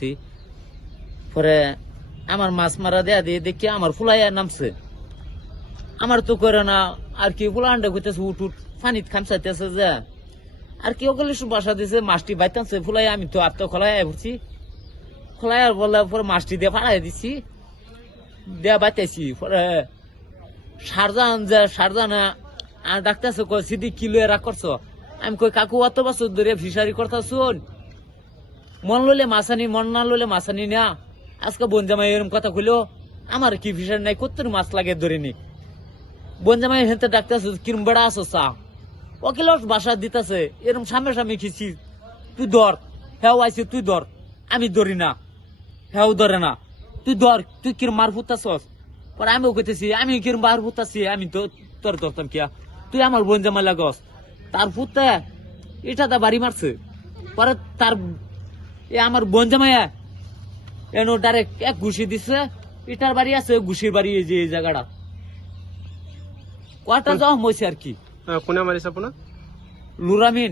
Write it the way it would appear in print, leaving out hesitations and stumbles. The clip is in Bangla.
ধরছি। পরে আমার মাছ মারা দেয়া দিয়ে দেখি আমার ফুলাইয়া নামছে, আমার তো করে না আর কি ফুলা আন্ডা করতেছে, উঠ উঠ পানিত খামসাইতেছে যে আর কি ওগুলো বাসা দিছে, মাছটি বাইতাছে ফুলাই, আমি তো আর তো খোলাই পড়ছি, খোলাই আর বললে পরে মাছটি দিয়ে ফাড়াই দিছি, দেয়া বাইতেছি। পরে সারজানা আর ডাক্তারছে কয় সিদি কিলো এরা করছো। আমি কই কাকু অত বছর ধরে ফিশারি করতেছ, মন লইলে মাছানি, মন না লইলে মাছানি না, আজকে বোন জামাই এরকম কথা কইলো, আমার কি ফিশারি নাই, কত মাছ লাগে ধরে নি। বোন জামাই হেঁটে ডাক্তারছে কিরম বেড়া আছো চা, ওকে বাসা দিতেছে এরকম সামনে সামনে খিছি, তুই ধর, হ্যাঁ আইসি তুই ধর, আমি ধরি না, হ্যাঁ ধরে না, তুই ধর, তুই কিরম মার ফুটাছস। পরে আমিও কইতেছি আমি কিরম মার ফুটাছি, আমি তো তোর ধরতাম কিয়া, তুই আমার বোন জামাই লাগস। তার ফুটতে এটা বাড়ি মারছে। পরে তার আমার বোন জামাইয়া এনো ডাইরেক্ট এক ঘুষি দিছে, ইটার বাড়ি আছে ঘুষির বাড়ি, এই যে এই জায়গাটা কয়টা যাওয়া হয়েছে আর কি। কোনে মারিছে আপনার? লুরামিন।